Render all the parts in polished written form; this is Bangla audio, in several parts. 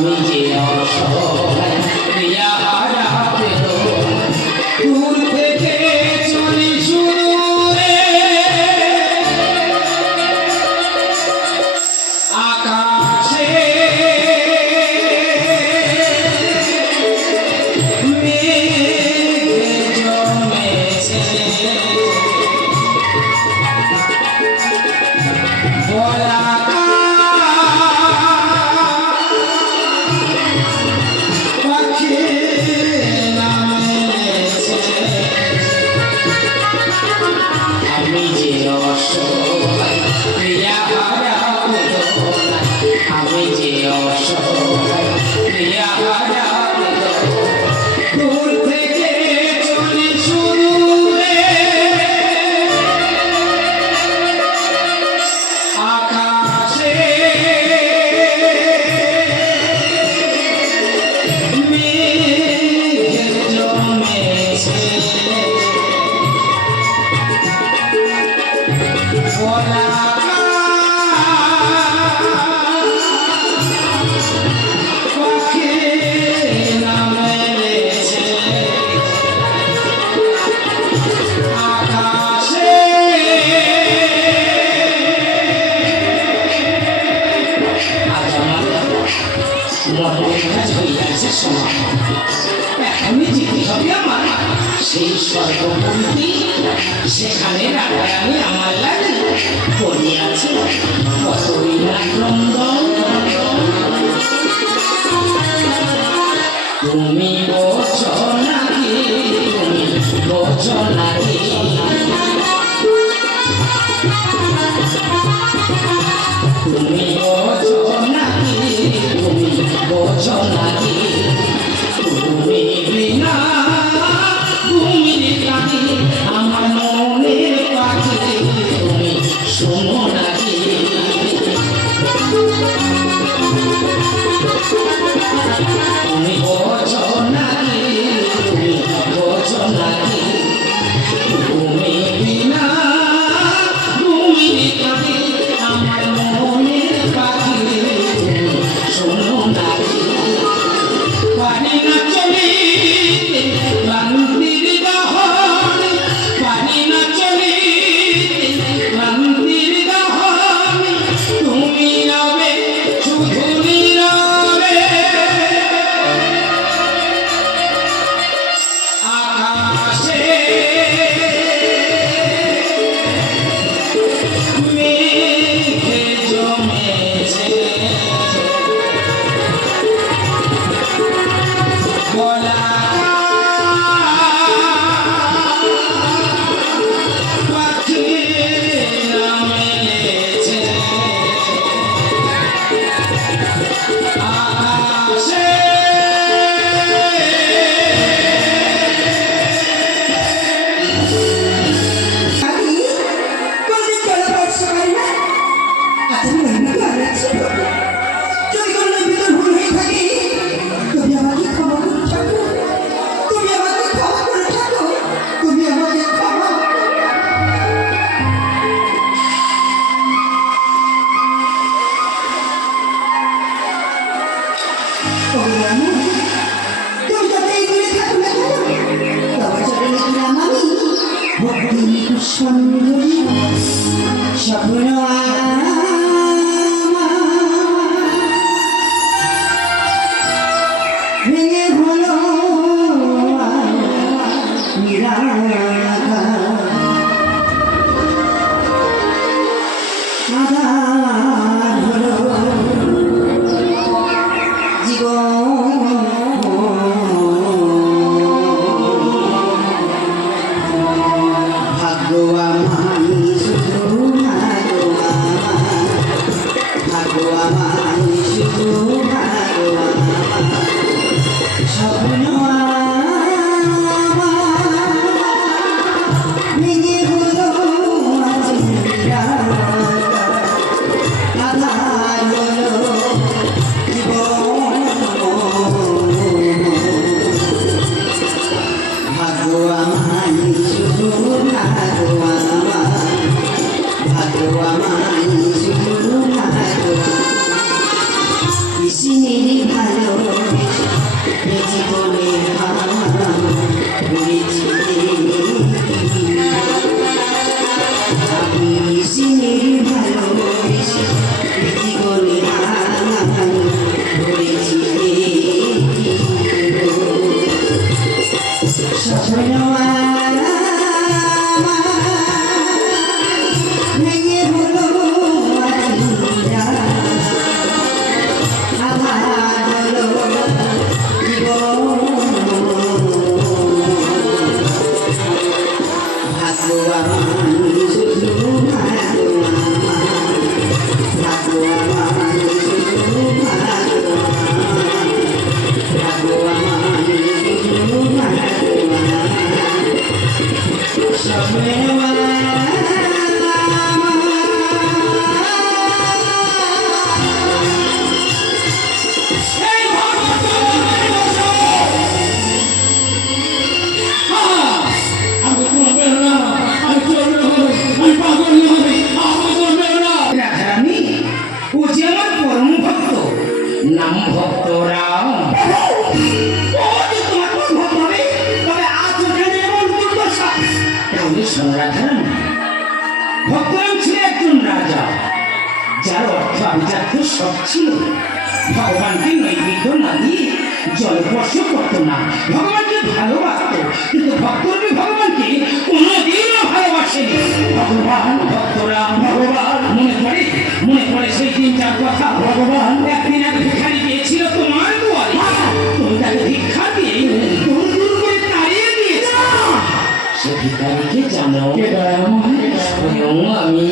আমি যে অসহায় প্রিয়া হারা বেদনা দূর থেকে চলি শুরু আকাশে মেঘে জমেছে বলা আমি যে অসহায় প্রিয়া হারা বেদনা আমি যে অসহায় প্রিয়া হারা বেদনা দূর থেকে চলি শুরু আকাশে মেঘে জমেছে এখনই যেতে হবে আমার সেই স্বর্গপন্থী সেখানে রাধারানী আমার লাগে পড়িয়াছে কতই না ক্রন্দন তুমি বোঝো নাকি তুমি বোঝো নাকি তুমি বোঝো নাকি তুমি বোঝো নাকি তুমি বিনা তুমি কাকি আমার মনের পাখি তুমি শোনো নাকি তুমি বোঝো নাকি তুমি বোঝো নাকি তুমি বিনা তুমি কাকি আমার মনের পাখি তুমি শোনো নাকি পানি না চলিতে ক্লান্তির দহন পানি না চলিতে ক্লান্তির দহন তুমি রবে শুধু নীরবে আকাশে মেঘে জমেছে বলা পাখি মেলেছে আকাশে ভেঙে হলো আধার হলো শোনো রাধারানী, ভক্তরাম ছিল একজন রাজা, যার অর্থ আভিজাত্য সব ছিল। ভগবানকে নৈবেদ্য না দিয়ে জলস্পর্শ করত না, ভগবানকে ভালোবাসত, কিন্তু ভক্তরামী ভগবানকে কোনোদিনও ভালোবাসেনি। ভগবান ভক্তরাম ভগবান মনে পড়ে সেই দিনটার কথা। ভগবান একদিন এক ভিখারি গিয়েছিল তোমার দুয়ারে, তুমি তাকে ভিক্ষা দিয়ে দূর দূর করে তাড়িয়ে দিয়েছ। সে ভিখারিকে জানো? স্বয়ং আমি।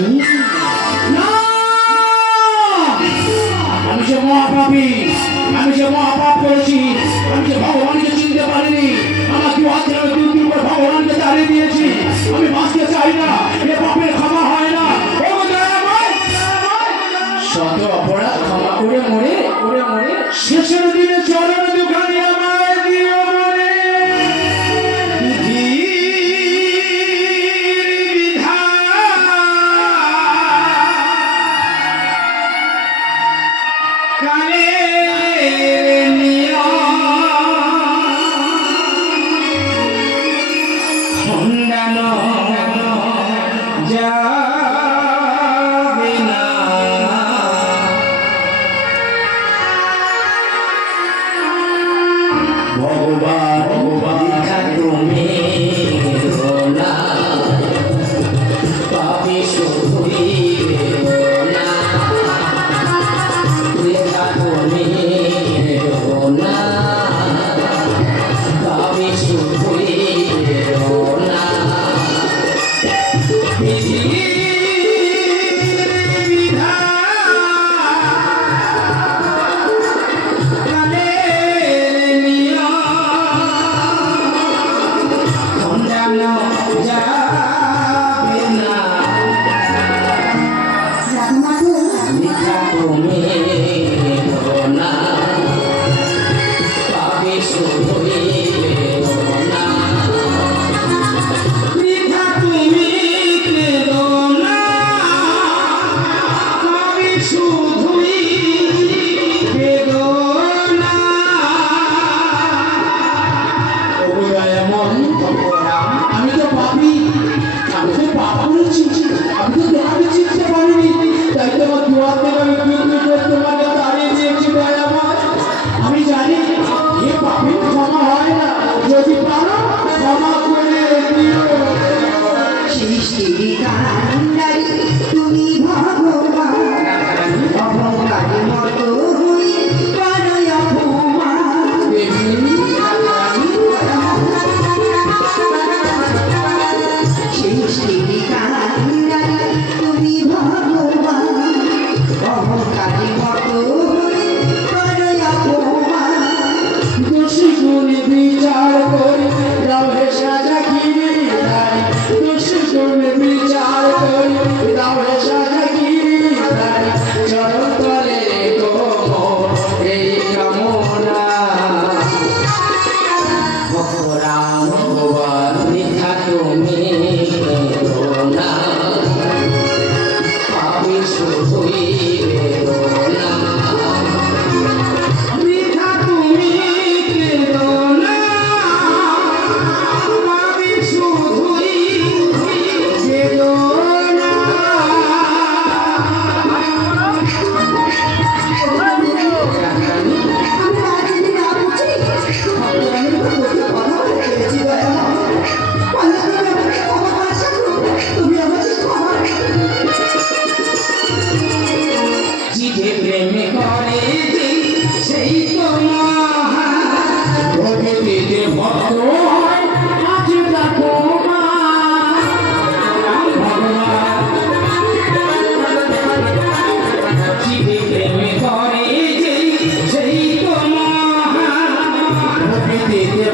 আমি যে মহাপাপী, আমি যে মহাপাপ করেছি, আমি যে ভগবানকে চিনতে পারিনি, আমাকে অজ্ঞানে দূর দূর করে ভগবানকে তাড়িয়ে দিয়েছি। আমি বাঁচতে চাই না, এ পাপের ক্ষমা হয় না। ও দয়াময়, শত অপরাধ ক্ষমা করে মরে শেষের দিনে চরণ দুখানি আমায় দিও মরে।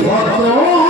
ভক্ত